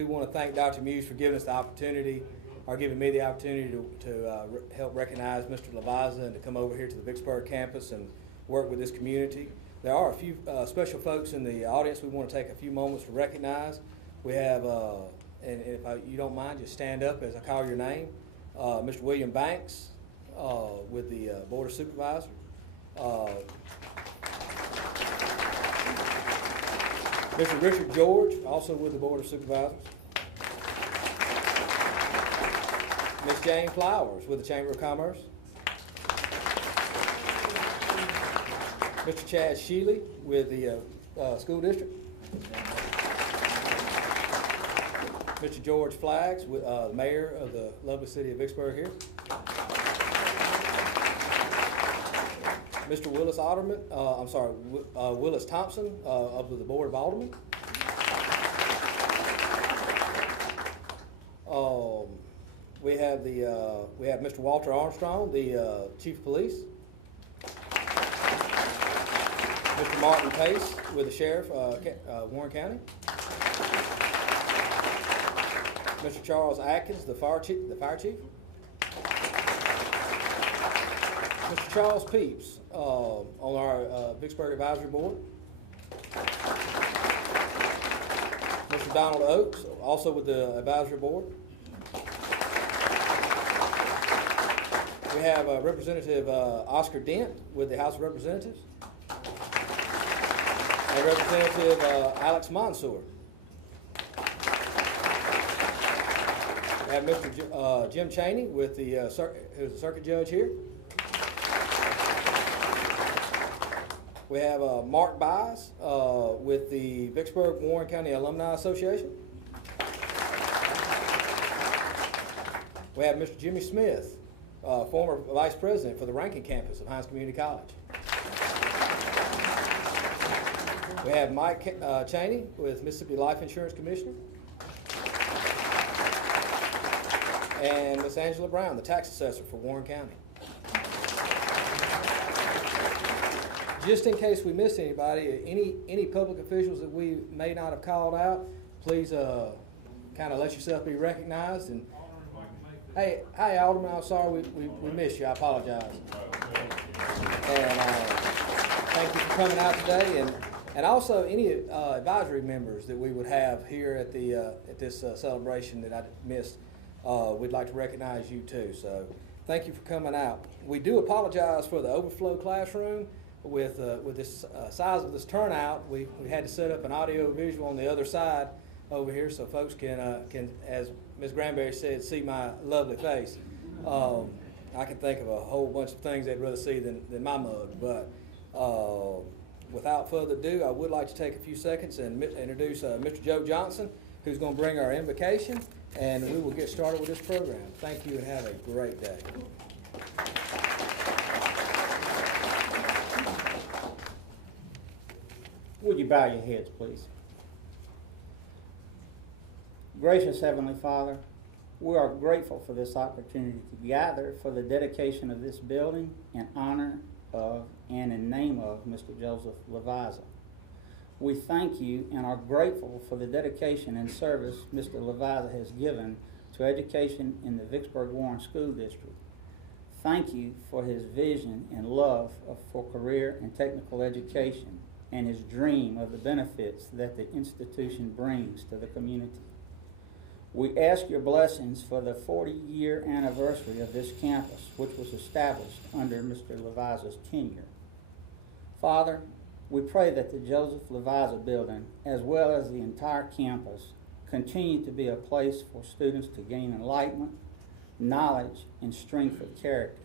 We want to thank Dr. Muse for giving us the opportunity, or giving me the opportunity to help recognize Mr. Loviza and to come over here to the Vicksburg campus and work with this community. There are a few special folks in the audience we want to take a few moments to recognize. We have, and if you don't mind, just stand up as I call your name. Mr. William Banks with the Board of Supervisors. Mr. Richard George, also with the Board of Supervisors. Ms. Jane Flowers with the Chamber of Commerce. Mr. Chad Sheely with the School District. Mr. George Flaggs, with Mayor of the lovely city of Vicksburg here. Mr. Willis Alderman, Willis Thompson of the Board of Aldermen. We have Mr. Walter Armstrong, the Chief of Police. Mr. Martin Pace with the Sheriff, Warren County. Mr. Charles Atkins, the Fire Chief. Mr. Charles Peeps on our Vicksburg Advisory Board. Mr. Donald Oakes, also with the Advisory Board. We have Representative Oscar Dent with the House of Representatives. And Representative Alex Mansour. We have Mr. Jim Chaney with the who's the circuit judge here. We have Mark Bies with the Vicksburg Warren County Alumni Association. We have Mr. Jimmy Smith, former Vice President for the Rankin campus of Hinds Community College. We have Mike Chaney with Mississippi Life Insurance Commissioner. And Miss Angela Brown, the tax assessor for Warren County. Just in case we missed anybody, any public officials that we may not have called out, please kind of let yourself be recognized. And hey, Alderman, I'm sorry we missed you. I apologize. And thank you for coming out today, and also any advisory members that we would have here at the at this celebration that I missed. We'd like to recognize you too. So thank you for coming out. We do apologize for the overflow classroom. With this size of this turnout, we had to set up an audio visual on the other side over here so folks can as Ms. Granberry said, see my lovely face. I can think of a whole bunch of things they'd rather see than my mug, but without further ado, I would like to take a few seconds and introduce Mr. Joe Johnson, who's going to bring our invocation, and we will get started with this program. Thank you and have a great day. Would you bow your heads, please? Gracious Heavenly Father, we are grateful for this opportunity to gather for the dedication of this building in honor of and in name of Mr. Joseph Loviza. We thank you and are grateful for the dedication and service Mr. Loviza has given to education in the Vicksburg Warren School District. Thank you for his vision and love for career and technical education, and his dream of the benefits that the institution brings to the community. We ask your blessings for the 40-year anniversary of this campus, which was established under Mr. Loviza's tenure. Father, we pray that the Joseph Loviza building, as well as the entire campus, continue to be a place for students to gain enlightenment, knowledge, and strength of character.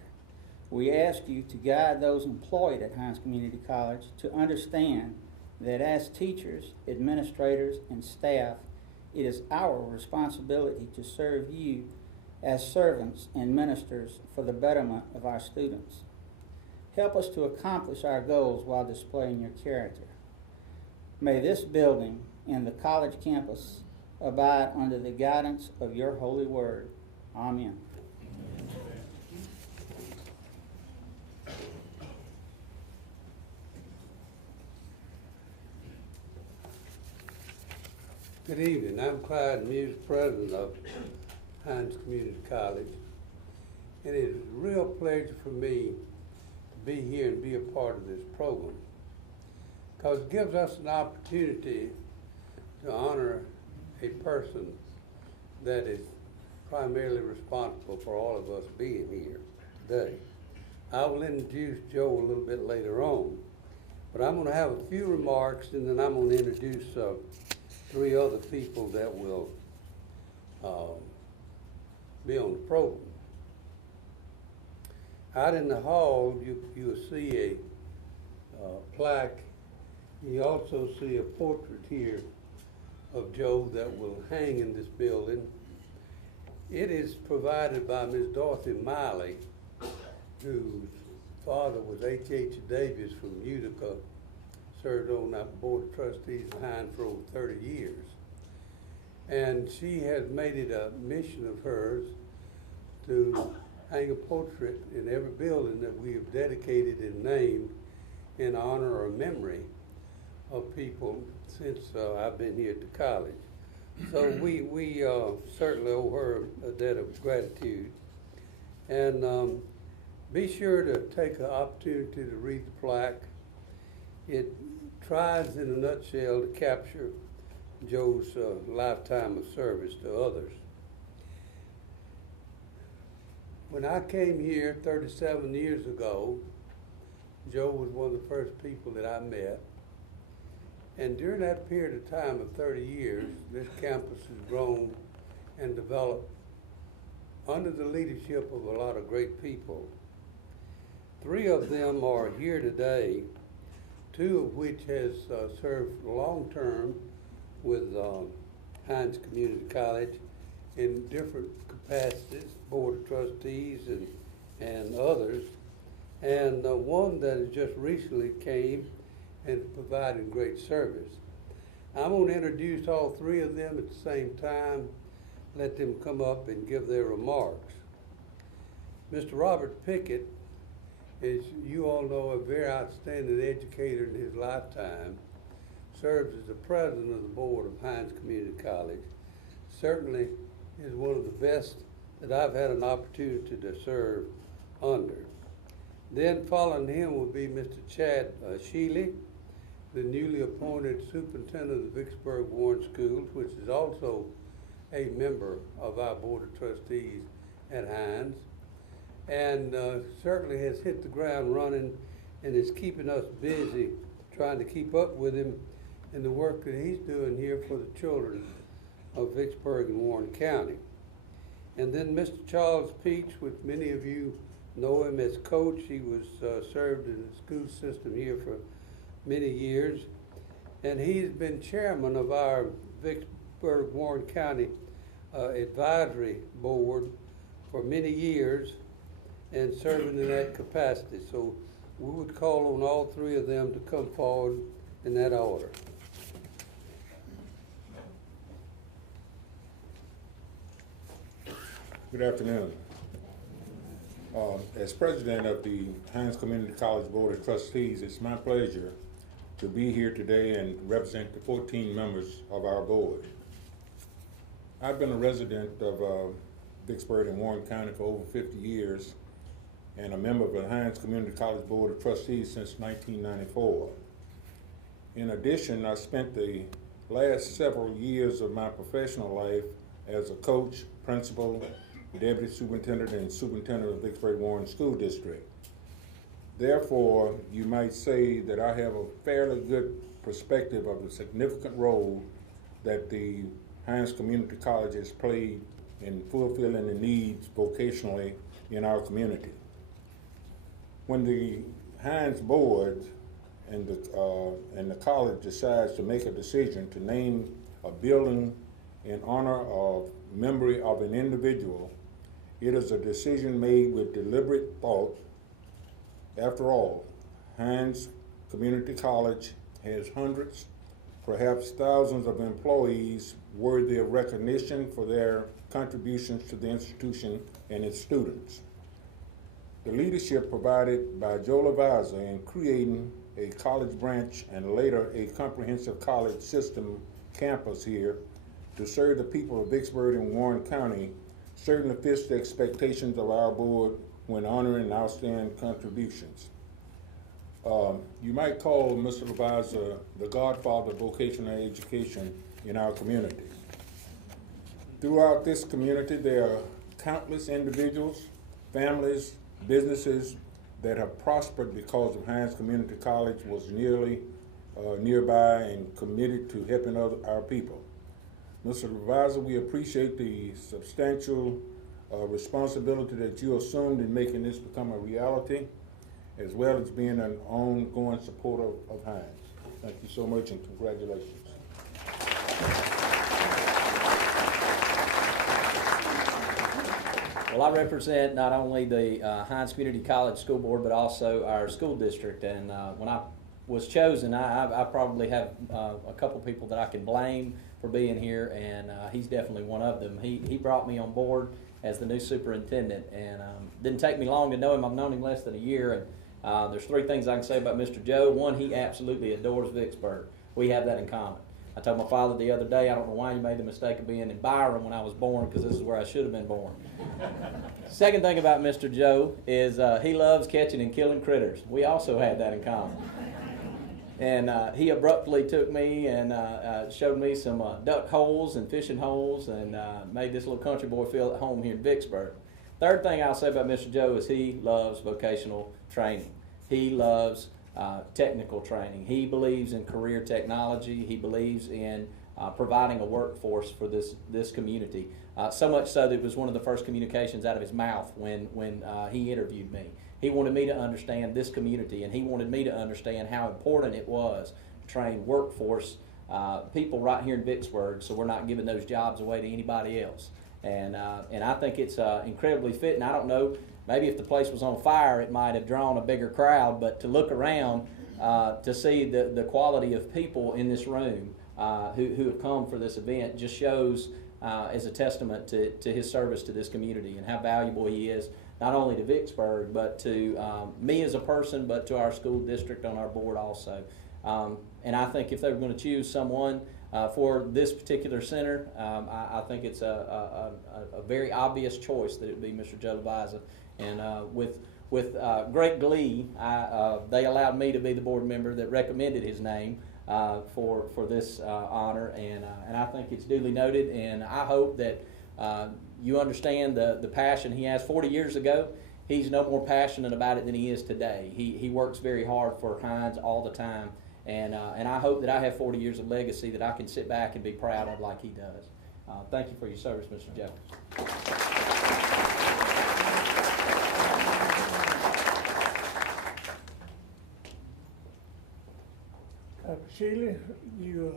We ask you to guide those employed at Hinds Community College to understand that as teachers, administrators, and staff, it is our responsibility to serve you as servants and ministers for the betterment of our students. Help us to accomplish our goals while displaying your character. May this building and the college campus abide under the guidance of your holy word. Amen. Good evening. I'm Clyde Muse, president of Hinds Community College. And it is a real pleasure for me to be here and be a part of this program, because it gives us an opportunity to honor a person that is primarily responsible for all of us being here today. I will introduce Joe a little bit later on, but I'm going to have a few remarks, and then I'm going to introduce three other people that will be on the program. Out in the hall, you'll see a plaque. You also see a portrait here of Joe that will hang in this building. It is provided by Ms. Dorothy Miley, whose father was H.H. Davis from Utica, served on that board of trustees of Hinds for over 30 years. And she has made it a mission of hers to hang a portrait in every building that we have dedicated and named in honor or memory of people since I've been here at the college. So we certainly owe her a debt of gratitude. And be sure to take an opportunity to read the plaque. It tries in a nutshell to capture Joe's lifetime of service to others. When I came here 37 years ago, Joe was one of the first people that I met. And during that period of time of 30 years, this campus has grown and developed under the leadership of a lot of great people. Three of them are here today, two of which has served long-term with Hinds Community College in different capacities, board of trustees and others, and one that has just recently came and provided great service. I'm going to introduce all three of them at the same time, let them come up and give their remarks. Mr. Robert Pickett, as you all know, a very outstanding educator in his lifetime, serves as the president of the board of Hinds Community College. Certainly is one of the best that I've had an opportunity to serve under. Then following him will be Mr. Chad Sheely, the newly appointed superintendent of the Vicksburg Warren Schools, which is also a member of our board of trustees at Hinds, and certainly has hit the ground running and is keeping us busy trying to keep up with him in the work that he's doing here for the children of Vicksburg and Warren County. And then Mr. Charles Peach, which many of you know him as coach. He was served in the school system here for many years, and he's been chairman of our Vicksburg Warren County advisory board for many years and serving in that capacity. So we would call on all three of them to come forward in that order. Good afternoon. As president of the Hinds Community College Board of Trustees, it's my pleasure to be here today and represent the 14 members of our board. I've been a resident of Vicksburg and Warren County for over 50 years and a member of the Hinds Community College Board of Trustees since 1994. In addition, I spent the last several years of my professional life as a coach, principal, deputy superintendent, and superintendent of Vicksburg Warren School District. Therefore, you might say that I have a fairly good perspective of the significant role that the Hinds Community College has played in fulfilling the needs vocationally in our community. When the Hinds board and the college decides to make a decision to name a building in honor of memory of an individual, it is a decision made with deliberate thought. After all, Hinds Community College has hundreds, perhaps thousands of employees worthy of recognition for their contributions to the institution and its students. The leadership provided by Joe Loviza in creating a college branch and later a comprehensive college system campus here to serve the people of Vicksburg and Warren County certainly fits the expectations of our board when honoring outstanding contributions. You might call Mr. Loviza the godfather of vocational education in our community. Throughout this community, there are countless individuals, families, businesses that have prospered because of Hinds Community College was nearby and committed to helping our people. Mr. Loviza, we appreciate the substantial responsibility that you assumed in making this become a reality, as well as being an ongoing supporter of Hinds. Thank you so much and congratulations. Well, I represent not only the Hinds Community College School Board, but also our school district. And when I was chosen, I probably have a couple people that I can blame for being here, and he's definitely one of them. He brought me on board as the new superintendent, and didn't take me long to know him. I've known him less than a year, and there's three things I can say about Mr. Joe. One, he absolutely adores Vicksburg. We have that in common. I told my father the other day, I don't know why you made the mistake of being in Byron when I was born, because this is where I should have been born. Second thing about Mr. Joe is he loves catching and killing critters. We also had that in common. And he abruptly took me and showed me some duck holes and fishing holes, and made this little country boy feel at home here in Vicksburg. Third thing I'll say about Mr. Joe is he loves vocational training. He loves technical training. He believes in career technology. He believes in providing a workforce for this community. So much so that it was one of the first communications out of his mouth when he interviewed me. He wanted me to understand this community, and he wanted me to understand how important it was to train workforce people right here in Vicksburg, so we're not giving those jobs away to anybody else. And I think it's incredibly fitting. I don't know, maybe if the place was on fire, it might have drawn a bigger crowd, but to look around to see the quality of people in this room who have come for this event just shows as a testament to his service to this community and how valuable he is, not only to Vicksburg, but to me as a person, but to our school district on our board also. And I think if they were going to choose someone for this particular center, I think it's a very obvious choice that it would be Mr. Joe Loviza. And with great glee, they allowed me to be the board member that recommended his name for this honor, and I think it's duly noted, and I hope that you understand the passion he has. 40 years ago, he's no more passionate about it than he is today. He works very hard for Hinds all the time, and I hope that I have 40 years of legacy that I can sit back and be proud of like he does. Thank you for your service, Mr. Joe. Sheila, you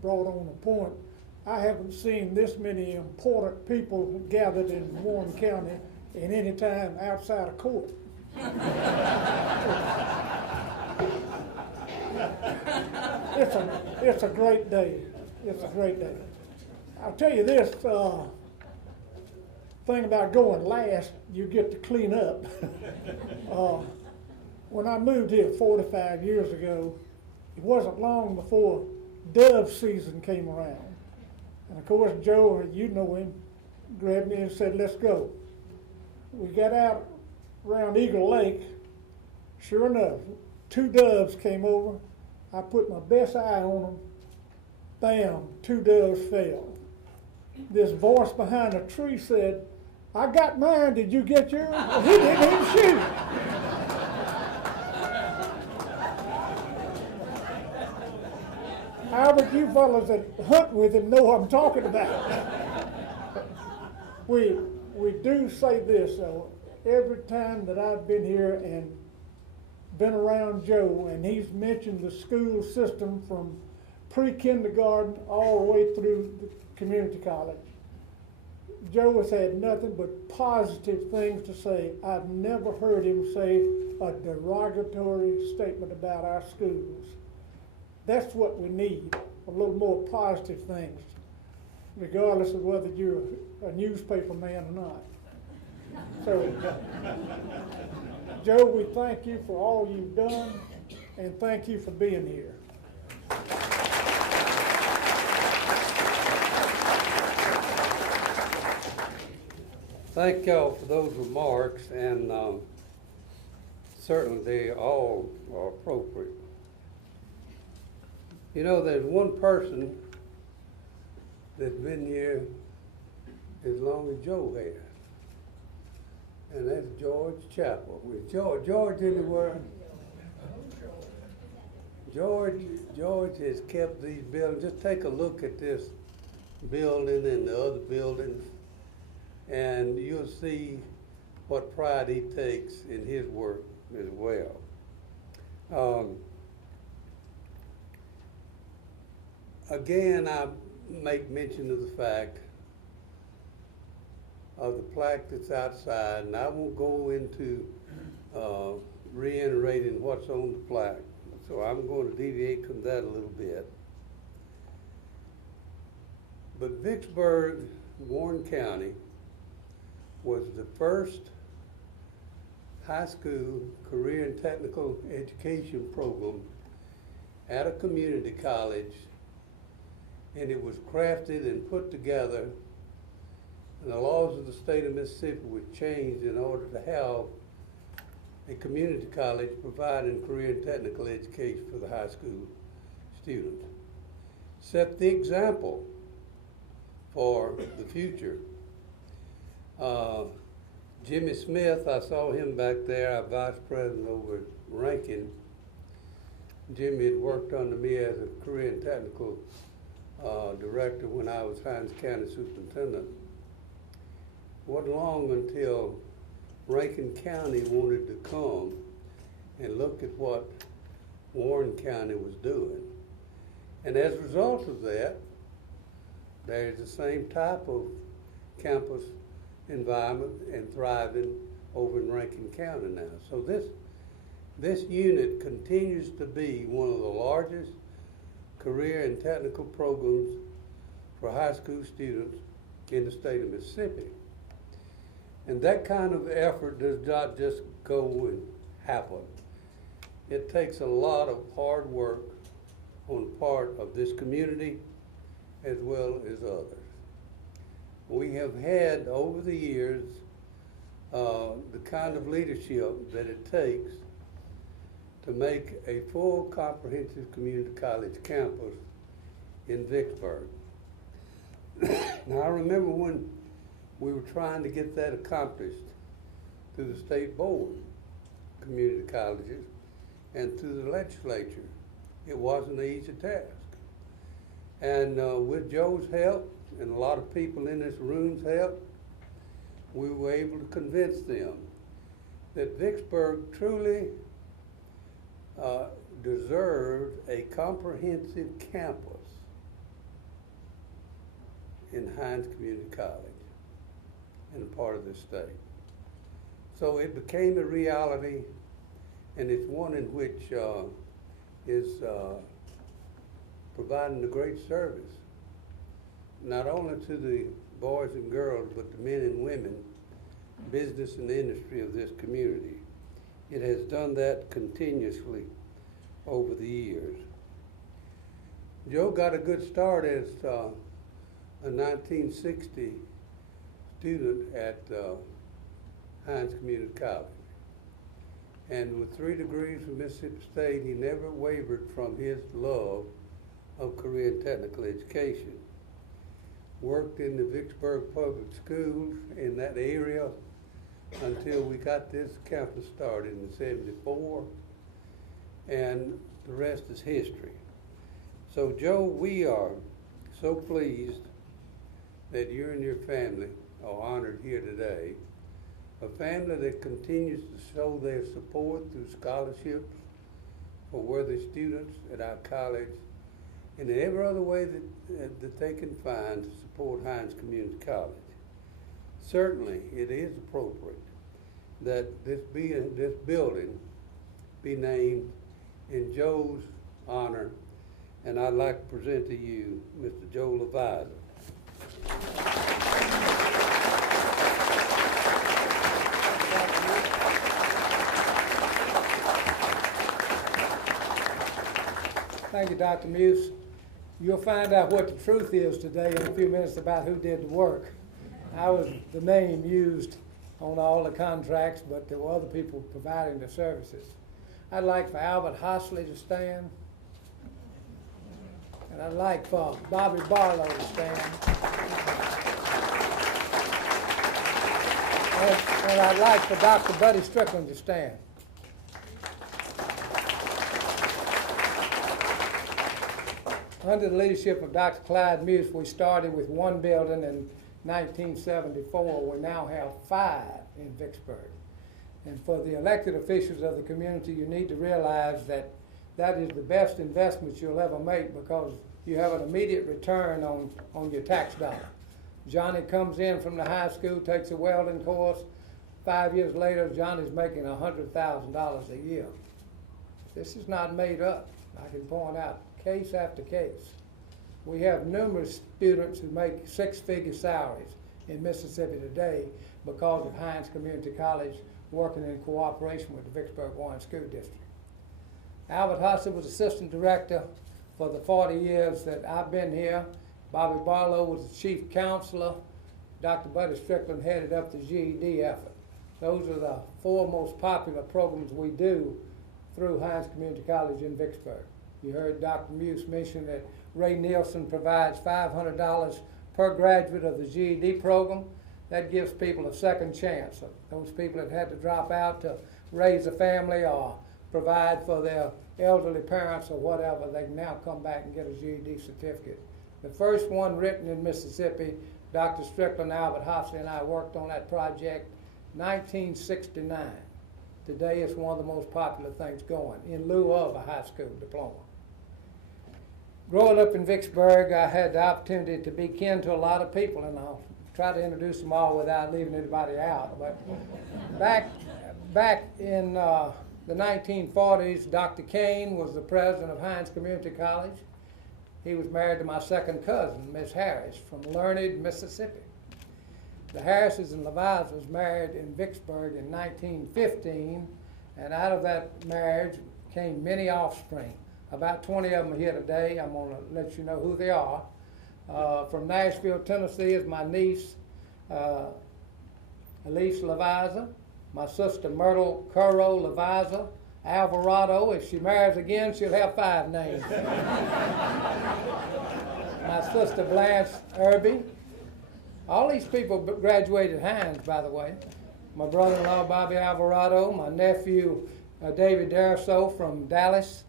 brought on a point. I haven't seen this many important people gathered in Warren County in any time outside of court. It's a great day. It's a great day. I'll tell you this thing about going last, you get to clean up. When I moved here 45 years ago, it wasn't long before dove season came around. And of course, Joe, you know him, grabbed me and said, let's go. We got out around Eagle Lake. Sure enough, 2 doves came over. I put my best eye on them. Bam, 2 doves fell. This voice behind a tree said, I got mine, did you get yours? Well, he didn't even shoot. Albert, you fellas that hunt with him know what I'm talking about. We do say this, though. Every time that I've been here and been around Joe, and he's mentioned the school system from pre-kindergarten all the way through the community college, Joe has had nothing but positive things to say. I've never heard him say a derogatory statement about our schools. That's what we need, a little more positive things, regardless of whether you're a newspaper man or not. So, Joe, we thank you for all you've done, and thank you for being here. Thank y'all for those remarks, and certainly they all are appropriate. You know, there's one person that's been here as long as Joe has, and that's George Chapel. With George anywhere? George has kept these buildings. Just take a look at this building and the other buildings, and you'll see what pride he takes in his work as well. Again, I make mention of the fact of the plaque that's outside, and I won't go into reiterating what's on the plaque, so I'm going to deviate from that a little bit. But Vicksburg, Warren County, was the first high school career and technical education program at a community college, and it was crafted and put together, and the laws of the state of Mississippi were changed in order to have a community college providing career and technical education for the high school students. Set the example for the future. Jimmy Smith, I saw him back there, our vice president over at Rankin. Jimmy had worked under me as a career and technical director when I was Hinds County superintendent. It wasn't long until Rankin County wanted to come and look at what Warren County was doing. And as a result of that, there's the same type of campus environment and thriving over in Rankin County now. So this unit continues to be one of the largest career and technical programs for high school students in the state of Mississippi. And that kind of effort does not just go and happen. It takes a lot of hard work on the part of this community as well as others. We have had over the years the kind of leadership that it takes to make a full comprehensive community college campus in Vicksburg. Now I remember when we were trying to get that accomplished through the state board, community colleges, and through the legislature. It wasn't an easy task. And with Joe's help and a lot of people in this room's help, we were able to convince them that Vicksburg truly deserved a comprehensive campus in Hinds Community College and a part of the state. So it became a reality, and it's one in which is providing a great service, not only to the boys and girls, but the men and women, business and industry of this community. It has done that continuously over the years. Joe got a good start as a 1960 student at Hinds Community College. And with 3 degrees from Mississippi State, he never wavered from his love of career and technical education. Worked in the Vicksburg public schools in that area until we got this campus started in '74, and the rest is history. So Joe, we are so pleased that you and your family are honored here today. A family that continues to show their support through scholarships for worthy students at our college, and in every other way that they can find to support Hinds Community College. Certainly, it is appropriate that this building be named in Joe's honor, and I'd like to present to you Mr. Joe Loviza. Thank you, Dr. Muse. You'll find out what the truth is today in a few minutes about who did the work. I was the name used on all the contracts, but there were other people providing the services. I'd like for Albert Hosley to stand. And I'd like for Bobby Barlow to stand. And I'd like for Dr. Buddy Strickland to stand. Under the leadership of Dr. Clyde Muse, we started with one building in 1974. We now have 5 in Vicksburg. And for the elected officials of the community, you need to realize that that is the best investment you'll ever make, because you have an immediate return on your tax dollar. Johnny comes in from the high school, takes a welding course. 5 years later, Johnny's making $100,000 a year. This is not made up. I can point out case after case. We have numerous students who make 6-figure salaries in Mississippi today because of Hinds Community College working in cooperation with the Vicksburg Warren School District. Albert Hosley was assistant director for the 40 years that I've been here. Bobby Barlow was the chief counselor. Dr. Buddy Strickland headed up the GED effort. Those are the 4 most popular programs we do through Hinds Community College in Vicksburg. You heard Dr. Muse mention that Ray Nielsen provides $500 per graduate of the GED program. That gives people a second chance. Those people that had to drop out to raise a family or provide for their elderly parents or whatever, they can now come back and get a GED certificate. The first one written in Mississippi, Dr. Strickland, Albert Hosley, and I worked on that project 1969. Today it's one of the most popular things going, in lieu of a high school diploma. Growing up in Vicksburg, I had the opportunity to be kin to a lot of people, and I'll try to introduce them all without leaving anybody out. But back in the 1940s, Dr. Kane was the president of Hinds Community College. He was married to my second cousin, Miss Harris, from Learned, Mississippi. The Harrises and Lovizas married in Vicksburg in 1915, and out of that marriage came many offspring. About 20 of them are here today. I'm going to let you know who they are. From Nashville, Tennessee is my niece, Elise Loviza, my sister Myrtle Curro Loviza, Alvarado. If she marries again, she'll have 5 names. My sister Blanche Irby. All these people graduated Hinds, by the way. My brother-in-law Bobby Alvarado, my nephew David Daraso from Dallas,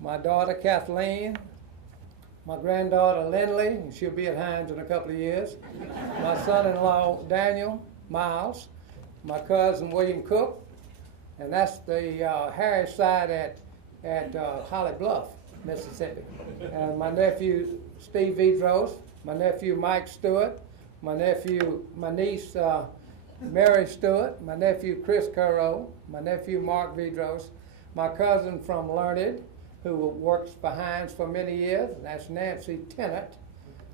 my daughter Kathleen, my granddaughter Lindley, and she'll be at Hinds in a couple of years, my son-in-law Daniel Miles, my cousin William Cook, and that's the Harris side at Holly Bluff, Mississippi. And my nephew Steve Vidros, my nephew Mike Stewart, my niece Mary Stewart, my nephew Chris Curro, my nephew Mark Vidros, my cousin from Learned, who works for Hinds for many years, and that's Nancy Tennant,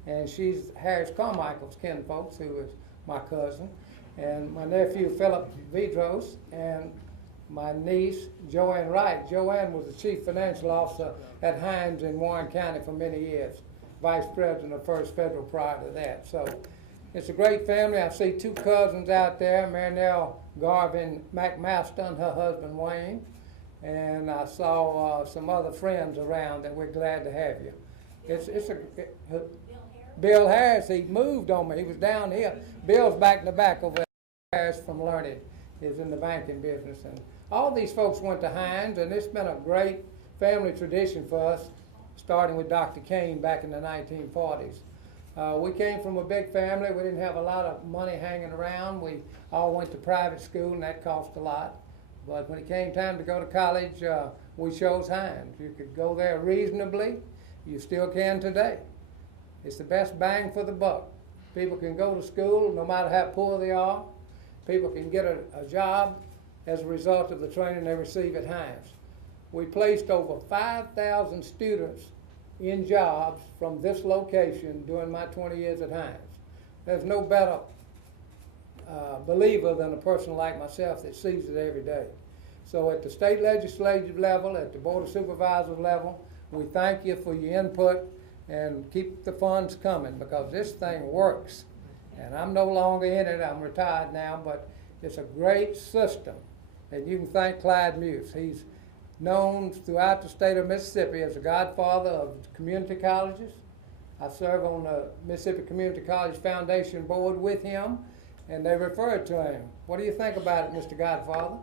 and she's Harris Carmichael's kinfolks, who is my cousin, and my nephew Philip Vidros, and my niece Joanne Wright. Joanne was the chief financial officer at Hinds in Warren County for many years, vice president of First Federal prior to that. So it's a great family. I see 2 cousins out there, Marinelle Garvin McMaster and her husband Wayne. And I saw some other friends around that we're glad to have you. Bill Harris, he moved on me. He was down here. Bill's back in the back over there. Harris from Learned is in the banking business. And all these folks went to Hinds, and it's been a great family tradition for us, starting with Dr. Kane back in the 1940s. We came from a big family. We didn't have a lot of money hanging around. We all went to private school, and that cost a lot. But when it came time to go to college, we chose Hinds. You could go there reasonably. You still can today. It's the best bang for the buck. People can go to school no matter how poor they are. People can get a job as a result of the training they receive at Hinds. We placed over 5,000 students in jobs from this location during my 20 years at Hinds. There's no better believer than a person like myself that sees it every day. So at the state legislative level, at the Board of Supervisors level, we thank you for your input and keep the funds coming, because this thing works. And I'm no longer in it, I'm retired now, but it's a great system. And you can thank Clyde Muse. He's known throughout the state of Mississippi as the godfather of community colleges. I serve on the Mississippi Community College Foundation Board with him, and they refer to him. What do you think about it, Mr. Godfather?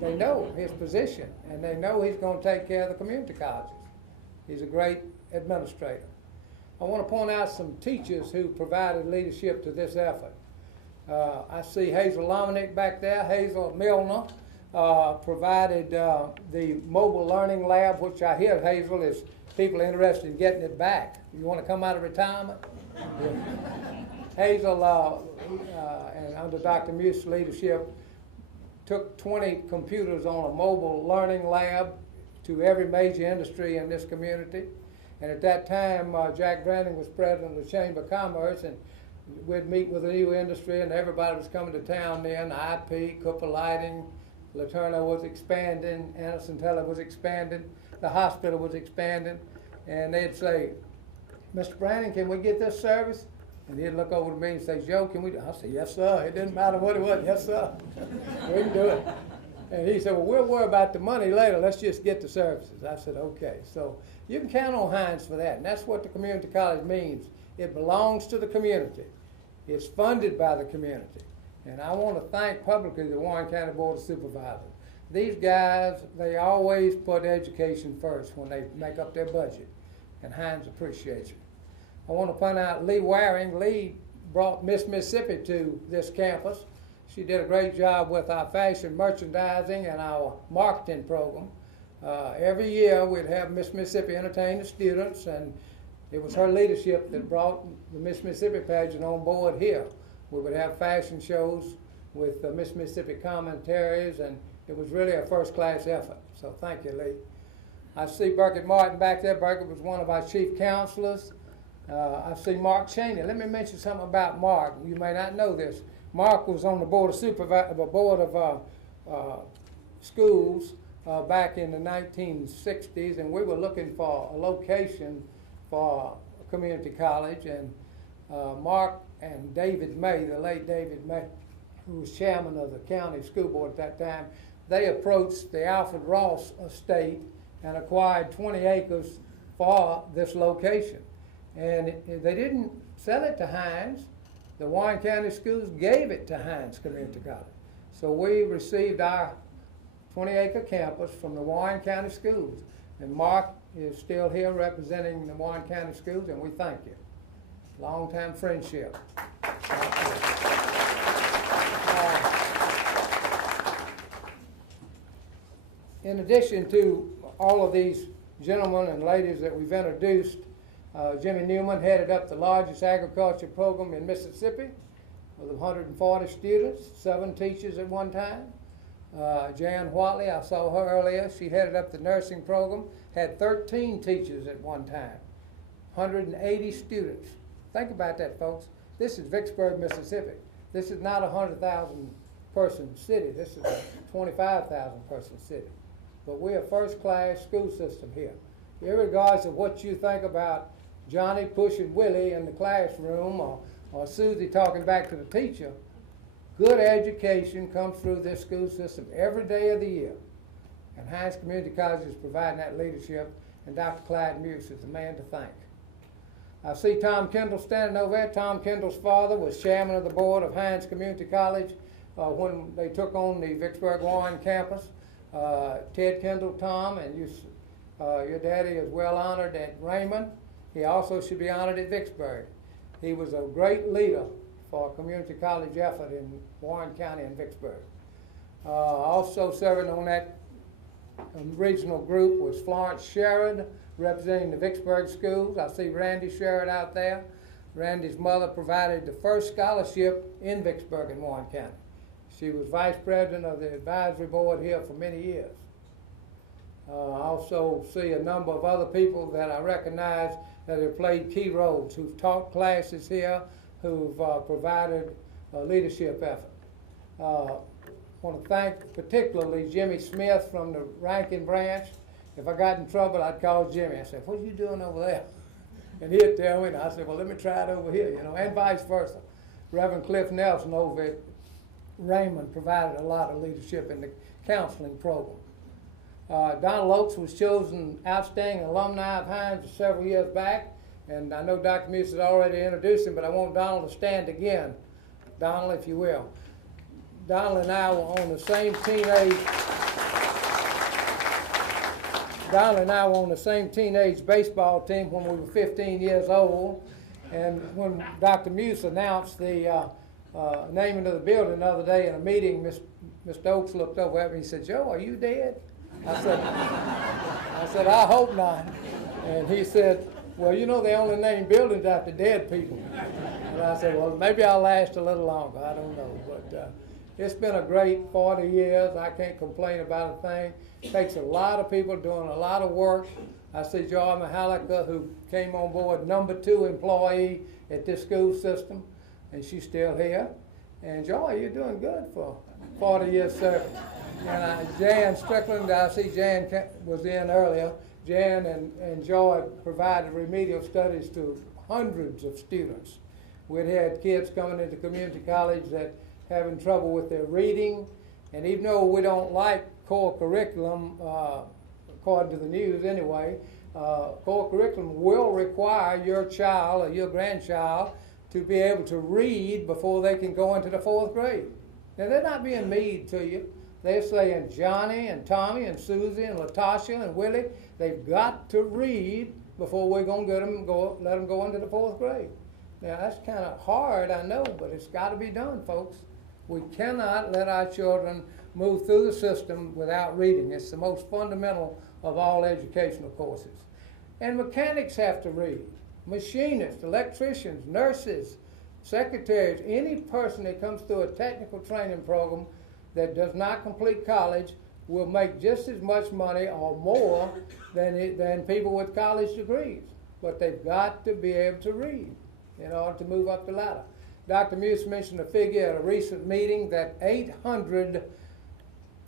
They know his position, and they know he's going to take care of the community colleges. He's a great administrator. I want to point out some teachers who provided leadership to this effort. I see Hazel Lominick back there. Hazel Milner provided the mobile learning lab, which I hear, Hazel, is people interested in getting it back. You want to come out of retirement? Hazel, and under Dr. Muse's leadership, took 20 computers on a mobile learning lab to every major industry in this community. And at that time, Jack Brandon was president of the Chamber of Commerce, and we'd meet with a new industry, and everybody was coming to town then. IP, Cooper Lighting, Laterna was expanding, Anderson Teller was expanding, the hospital was expanding, and they'd say, Mr. Brandon, can we get this service? And he'd look over to me and say, Joe, can we do it? I said, yes, sir. It didn't matter what it was. Yes, sir. We can do it. And he said, well, we'll worry about the money later. Let's just get the services. I said, okay. So you can count on Hinds for that. And that's what the community college means. It belongs to the community. It's funded by the community. And I want to thank publicly the Warren County Board of Supervisors. These guys, they always put education first when they make up their budget. And Hinds appreciates it. I want to point out Lee Waring. Lee brought Miss Mississippi to this campus. She did a great job with our fashion merchandising and our marketing program. Every year we'd have Miss Mississippi entertain the students, and it was her leadership that brought the Miss Mississippi pageant on board here. We would have fashion shows with Miss Mississippi commentaries, and it was really a first-class effort. So thank you, Lee. I see Burkett Martin back there. Burkett was one of our chief counselors. I see Mark Cheney. Let me mention something about Mark. You may not know this. Mark was on the board of schools back in the 1960s, and we were looking for a location for a community college. And Mark and David May, the late David May, who was chairman of the county school board at that time, they approached the Alfred Ross estate and acquired 20 acres for this location. And they didn't sell it to Hinds. The Warren County Schools gave it to Hinds Community College. So we received our 20-acre campus from the Warren County Schools. And Mark is still here representing the Warren County Schools, and we thank you. Long-time friendship. In addition to all of these gentlemen and ladies that we've introduced, Jimmy Newman headed up the largest agriculture program in Mississippi with 140 students, 7 teachers at one time. Jan Whatley, I saw her earlier. She headed up the nursing program, had 13 teachers at one time, 180 students. Think about that, folks. This is Vicksburg, Mississippi. This is not a 100,000 person city. This is a 25,000 person city. But we're a first-class school system here. Irregardless of what you think about Johnny pushing Willie in the classroom or Susie talking back to the teacher, good education comes through this school system every day of the year. And Hinds Community College is providing that leadership, and Dr. Clyde Muse is the man to thank. I see Tom Kendall standing over there. Tom Kendall's father was chairman of the board of Hinds Community College when they took on the Vicksburg Warren campus. Ted Kendall, Tom, and your daddy is well honored at Raymond. He also should be honored at Vicksburg. He was a great leader for a community college effort in Warren County and Vicksburg. Also serving on that regional group was Florence Sherrod, representing the Vicksburg schools. I see Randy Sherrod out there. Randy's mother provided the first scholarship in Vicksburg and Warren County. She was vice president of the advisory board here for many years. I also see a number of other people that I recognize that have played key roles, who've taught classes here, who've provided a leadership effort. I want to thank particularly Jimmy Smith from the Rankin branch. If I got in trouble, I'd call Jimmy. I said, what are you doing over there? And he'd tell me, and I said, well, let me try it over here, and vice versa. Reverend Cliff Nelson over at Raymond provided a lot of leadership in the counseling program. Donald Oakes was chosen outstanding alumni of Hinds several years back, and I know Dr. Muse has already introduced him, but I want Donald to stand again. Donald, if you will. Donald and I were on the same teenage baseball team when we were 15 years old, and when Dr. Muse announced the naming of the building the other day in a meeting, Mr. Oakes looked over at me and said, "Joe, are you dead?" I said, "I hope not." And he said, "Well, you know they only name buildings after dead people." And I said, "Well, maybe I'll last a little longer. I don't know." But it's been a great 40 years. I can't complain about a thing. It takes a lot of people doing a lot of work. I see Joy Mahalica, who came on board #2 employee at this school system, and she's still here. And Joy, you're doing good for 40 years service. And Jan Strickland, I see Jan was in earlier. Jan and Joy provided remedial studies to hundreds of students. We'd had kids coming into community college that having trouble with their reading, and even though we don't like core curriculum, according to the news anyway, core curriculum will require your child or your grandchild to be able to read before they can go into the 4th grade. Now, they're not being mean to you. They're saying Johnny and Tommy and Susie and Latasha and Willie, they've got to read before we're going to let them go into the 4th grade. Now, that's kind of hard, I know, but it's got to be done, folks. We cannot let our children move through the system without reading. It's the most fundamental of all educational courses. And mechanics have to read. Machinists, electricians, nurses, secretaries, any person that comes through a technical training program that does not complete college will make just as much money or more than people with college degrees. But they've got to be able to read in order to move up the ladder. Dr. Muse mentioned a figure at a recent meeting that 800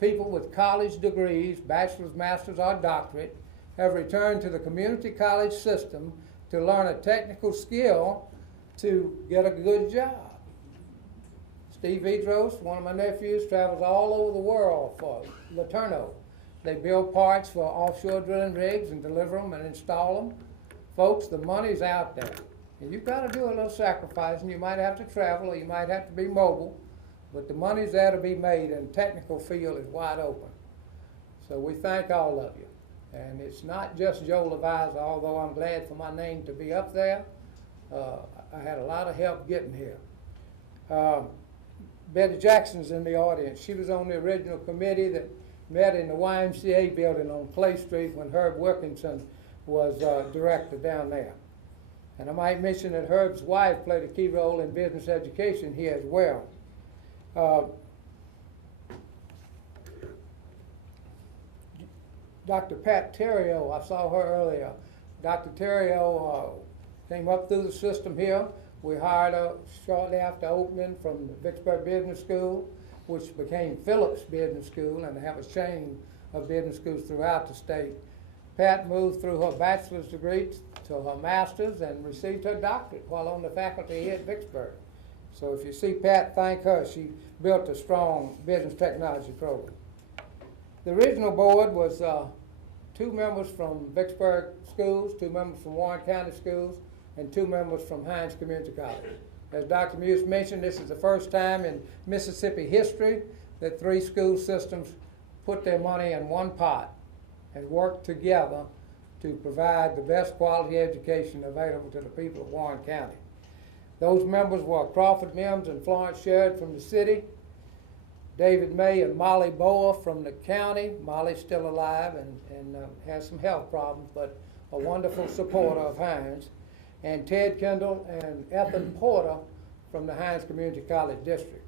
people with college degrees, bachelor's, master's, or doctorate, have returned to the community college system to learn a technical skill to get a good job. Steve Vidros, one of my nephews, travels all over the world for Laterno. They build parts for offshore drilling rigs and deliver them and install them. Folks, the money's out there. And you've got to do a little sacrifice, and you might have to travel or you might have to be mobile, but the money's there to be made, and the technical field is wide open. So we thank all of you. And it's not just Joe Loviza, although I'm glad for my name to be up there. I had a lot of help getting here. Betty Jackson's in the audience. She was on the original committee that met in the YMCA building on Clay Street when Herb Wilkinson was director down there. And I might mention that Herb's wife played a key role in business education here as well. Dr. Pat Terrio, I saw her earlier. Dr. Terrio came up through the system here. We hired her shortly after opening from the Vicksburg Business School, which became Phillips Business School, and they have a chain of business schools throughout the state. Pat moved through her bachelor's degree to her master's and received her doctorate while on the faculty here at Vicksburg. So if you see Pat, thank her. She built a strong business technology program. The original board was 2 members from Vicksburg schools, 2 members from Warren County schools, and 2 members from Hinds Community College. As Dr. Muse mentioned, this is the first time in Mississippi history that 3 school systems put their money in one pot and worked together to provide the best quality education available to the people of Warren County. Those members were Crawford Mims and Florence Sherrod from the city, David May and Molly Boa from the county. Molly's still alive and has some health problems, but a wonderful supporter of Hinds. And Ted Kendall and Ethan Porter from the Hinds Community College District.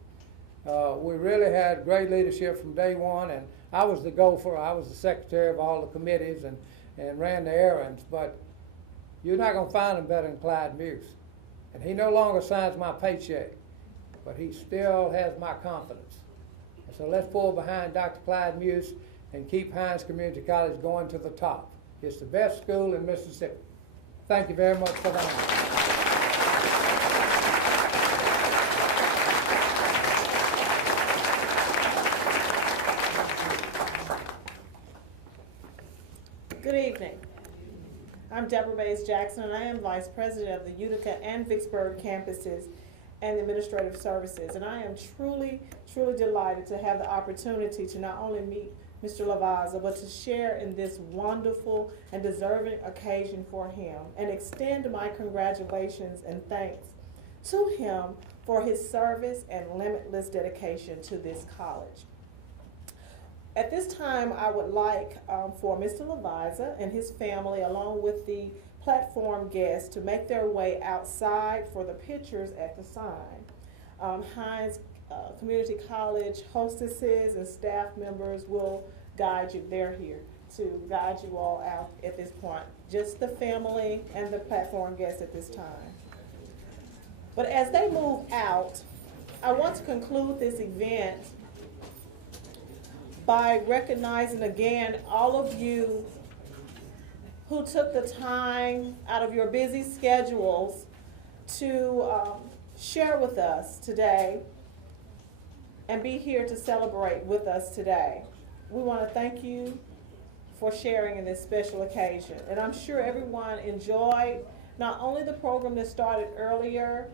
We really had great leadership from day one, and I was the gopher. I was the secretary of all the committees and ran the errands, but you're not going to find him better than Clyde Muse. And he no longer signs my paycheck, but he still has my confidence. And so let's pull behind Dr. Clyde Muse and keep Hinds Community College going to the top. It's the best school in Mississippi. Thank you very much for that. Good evening. I'm Deborah Bays Jackson, and I am Vice President of the Utica and Vicksburg campuses and Administrative Services. And I am truly, truly delighted to have the opportunity to not only meet Mr. Loviza, but to share in this wonderful and deserving occasion for him and extend my congratulations and thanks to him for his service and limitless dedication to this college. At this time, I would like for Mr. Loviza and his family, along with the platform guests, to make their way outside for the pictures at the sign. Hinds Community College hostesses and staff members will guide you. They're here to guide you all out at this point. Just the family and the platform guests at this time. But as they move out, I want to conclude this event by recognizing again all of you who took the time out of your busy schedules to share with us today and be here to celebrate with us today. We want to thank you for sharing in this special occasion. And I'm sure everyone enjoyed not only the program that started earlier.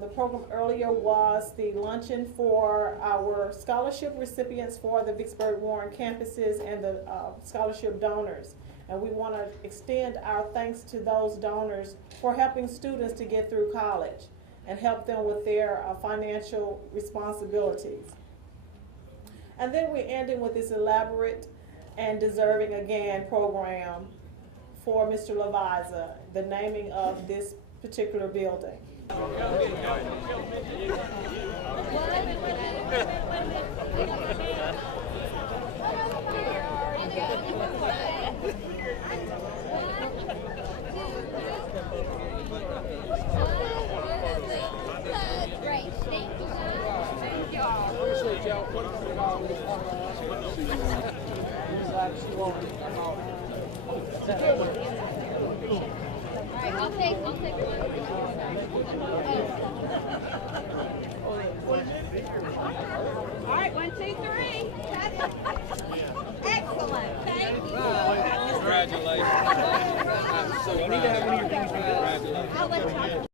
The program earlier was the luncheon for our scholarship recipients for the Vicksburg Warren campuses and the scholarship donors. And we want to extend our thanks to those donors for helping students to get through college and help them with their financial responsibilities. And then we're ending with this elaborate and deserving again program for Mr. Loviza, the naming of this particular building. Great, thank you. Thank you all. Appreciate y'all putting it all this All right, I'll take one. All right, 1, 2, 3. Excellent, thank you. Congratulations. I'll let you